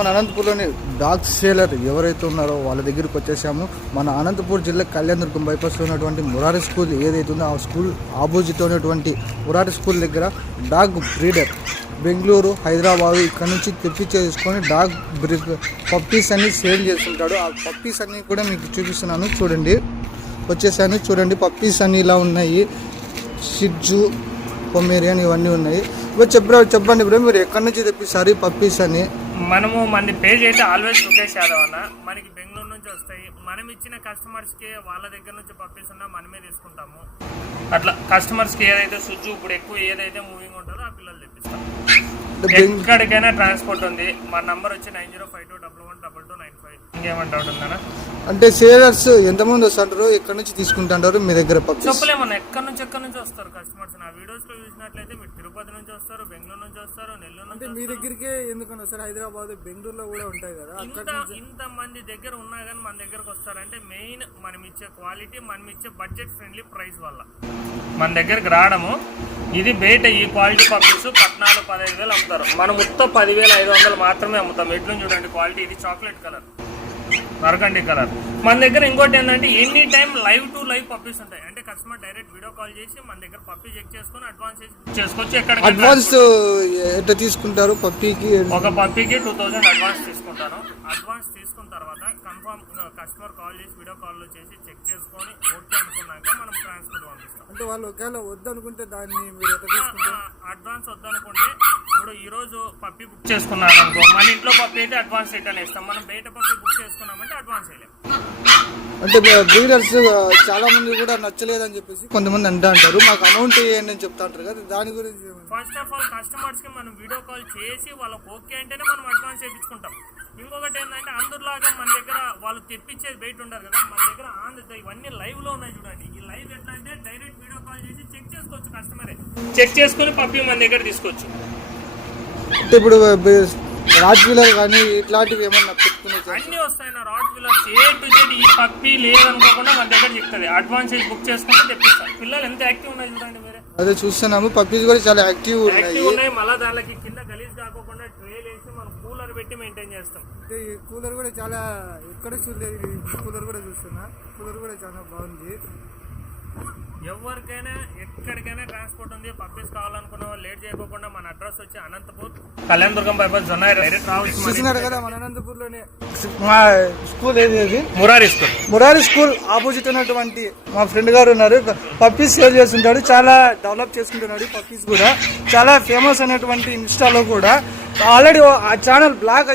మన అనంతపూర్లోని dog sailor ఎవరైతే ఉన్నారో వాళ్ళ దగ్గరికి వచ్చేసాము. మన అనంతపూర్ జిల్లా కళ్యాణదుర్గం బైపాస్లో ఉన్నటువంటి మురారి స్కూల్ ఏదైతే ఉందో ఆ స్కూల్ ఆపోజిట్లో ఉన్నటువంటి మురారి స్కూల్ దగ్గర డాగ్ బ్రీడర్ బెంగళూరు, హైదరాబాద్ ఇక్కడ నుంచి తెప్పించేసుకొని డాగ్ పప్పీస్ అన్ని సేల్ చేస్తుంటాడు. ఆ పప్పీస్ అన్ని కూడా మీకు చూపిస్తున్నాను. చూడండి, వచ్చేసాను. చూడండి, పప్పీస్ అన్ని ఇలా ఉన్నాయి. షిట్జు, పొమేరియన్ ఇవన్నీ ఉన్నాయి. చెప్పండి బ్రో, మీరు ఎక్కడి నుంచి తెప్పిస్తారు ఈ పప్పీస్ అని? మనము మన పేజ్ అయితే ఆల్వేస్ ముఖేష్ యాదవ్ అన్న. మనకి బెంగళూరు నుంచి వస్తాయి. మనం ఇచ్చిన కస్టమర్స్కి వాళ్ళ దగ్గర నుంచి పప్పీస్ ఉన్నా మనమే తీసుకుంటాము. అట్లా కస్టమర్స్కి ఏదైతే సుజ్జు ఇప్పుడు ఎక్కువ ఏదైతే మూవింగ్ ఉంటుందో ఆ పిల్లలు తెప్పిస్తాం. ఎక్కడికైనా ట్రాన్స్పోర్ట్ ఉంది. మా నంబర్ వచ్చి 9052112295. ఇంకేమంటా ఉంటుందన్నా? అంటే సేలర్స్ ఎంతమంది వస్తుంటారు, ఎక్కడి నుంచి తీసుకుంటారు మీ దగ్గర? చెప్పలేమన్నా, ఎక్కడి నుంచి వస్తారు కస్టమర్స్. నా వీడియోస్ లో చూసినట్లయితే మీరు తిరుపతి నుంచి వస్తారు, బెంగళూరు నుంచి వస్తారు, నెల్లూరు నుంచి. మీ దగ్గరికి ఎందుకని వస్తారు? హైదరాబాద్, బెంగళూరులో కూడా ఉంటాయి కదా. ఇంత మంది దగ్గర ఉన్నా కానీ మన దగ్గరకు వస్తారంటే మెయిన్ మనం ఇచ్చే క్వాలిటీ, మనం ఇచ్చే బడ్జెట్ ఫ్రెండ్లీ ప్రైస్ వల్ల మన దగ్గరకు రావడము. ఇది బయట ఈ క్వాలిటీ పప్పీస్ 14-15 అమ్ముతారు. మనం మొత్తం 10,500 మాత్రమే అమ్ముతాం. ఎట్లు చూడండి క్వాలిటీ. ఇది చాక్లెట్ కలర్, నరకండి కలర్. మన దగ్గర ఇంకోటి ఏంటంటే any time live to live puppies ఉంటాయి. అంటే కస్టమర్ డైరెక్ట్ వీడియో కాల్ చేసి మన దగ్గర పప్పీ చెక్ చేసుకుని అడ్వాన్స్ చేసుకోవచ్చు. ఎక్కడ అడ్వాన్స్ ఎట్లా తీసుకుంటారు? పప్పీకి ఒక పప్పీకి 2000 అడ్వాన్స్ తీసుకుంటాను. అడ్వాన్స్ తీసుకున్న తర్వాత కన్ఫర్మ్ కస్టమర్ కాల్ చేసి వీడియో కాల్లో చేసి చెక్ చేసుకొని ఓకే అనుకున్నాక మనం ట్రాన్స్పోర్ట్ పంపిస్తాం. అంటే వాళ్ళు ఒకవేళ వద్దనుకుంటే దాన్ని మీరు ఎట్లా తీసుకుంటారు? అడ్వాన్స్ వద్దనుకుంటే ఇప్పుడు ఈ రోజు పప్పీ బుక్ చేసుకున్నాను అనుకో, మన ఇంట్లో పప్పీ అయితే అడ్వాన్స్ రిటర్న్ ఇస్తాం. మనం బయట పప్పీ బుక్ చేసుకున్నామంటే అడ్వాన్స్ వేయలేం. అంటే బ్రీడర్స్ చాలా మంది కూడా నచ్చలేదని చెప్పేసి కొంతమంది అంటారు, మాకు అమౌంట్ వేయండి అని చెప్తా ఉంటారు కదా, దాని గురించి? ఫస్ట్ ఆఫ్ ఆల్ కస్టమర్స్ కి మనం వీడియో కాల్ చేసి వాళ్ళకి ఓకే అంటేనే మనం అడ్వాన్స్ వేయించుకుంటాం. ఇంకొకటి ఏంటంటే అందరిలాగా మన దగ్గర వాళ్ళు తెప్పించేది బయట ఉంటారు కదా, మన దగ్గర ఇవన్నీ లైవ్ లో ఉన్నాయి. చూడండి, ఈ లైవ్ ఎట్లా అంటే డైరెక్ట్ వీడియో కాల్ చేసి చెక్ చేసుకోవచ్చు. కస్టమరే చెక్ చేసుకుని పప్పీ మన దగ్గర తీసుకోవచ్చు. అంటే ఇప్పుడు రాట్ వీలర్ కానీ ఇట్లాంటివి ఏమన్నా పెట్టుకునే అన్ని వస్తాయి. రాట్ వీలర్స్ ఏ టు జెడ్. ఈ పప్పీ లేదనుకోకుండా మన దగ్గర చెప్తుంది. అడ్వాన్స్ బుక్ చేసుకుంటే తెప్పిస్తాం. పిల్లలు ఎంత యాక్టివ్ ఉన్నాయి చూడండి మీరే. అదే చూస్తున్నాము, పప్పీస్ కూడా చాలా యాక్టివ్ ఉన్నాయి. మళ్ళీ దానికి కింద గలీజ్ కాకుండా ట్రేల్ వేసి మనం కూలర్ పెట్టి మెయింటైన్ చేస్తాం. అంటే ఈ కూలర్ కూడా చాలా ఎక్కడ చూడలేదు. కూలర్ కూడా చూస్తున్నా, కూలర్ కూడా చాలా బాగుంది. ఎవరికైనా ఎక్కడికైనా ట్రాన్స్పోర్ట్ ఉంది. పప్పీస్ కావాలనుకున్న వాళ్ళు లేట్ చేయకుండా మన అడ్రస్ వచ్చి అనంతపూర్, కళ్యాణదుర్గం బైపాస్ డైరెక్ట్ రావచ్చు. చూస్తున్నారు కదా మన అనంతపూర్లోనే మా స్కూల్ ఏది? మురారి స్కూల్ ఆపోజిట్ ఉన్నటువంటి మా ఫ్రెండ్ గారు ఉన్నారు. పప్పీస్ సేల్ చేస్తుంటాడు. చాలా డెవలప్ చేసుకుంటున్నాడు. పప్పీస్ కూడా చాలా ఫేమస్ అయినటువంటి ఇన్స్టాలో కూడా ఆల్రెడీ ఆ ఛానల్ బ్లాక్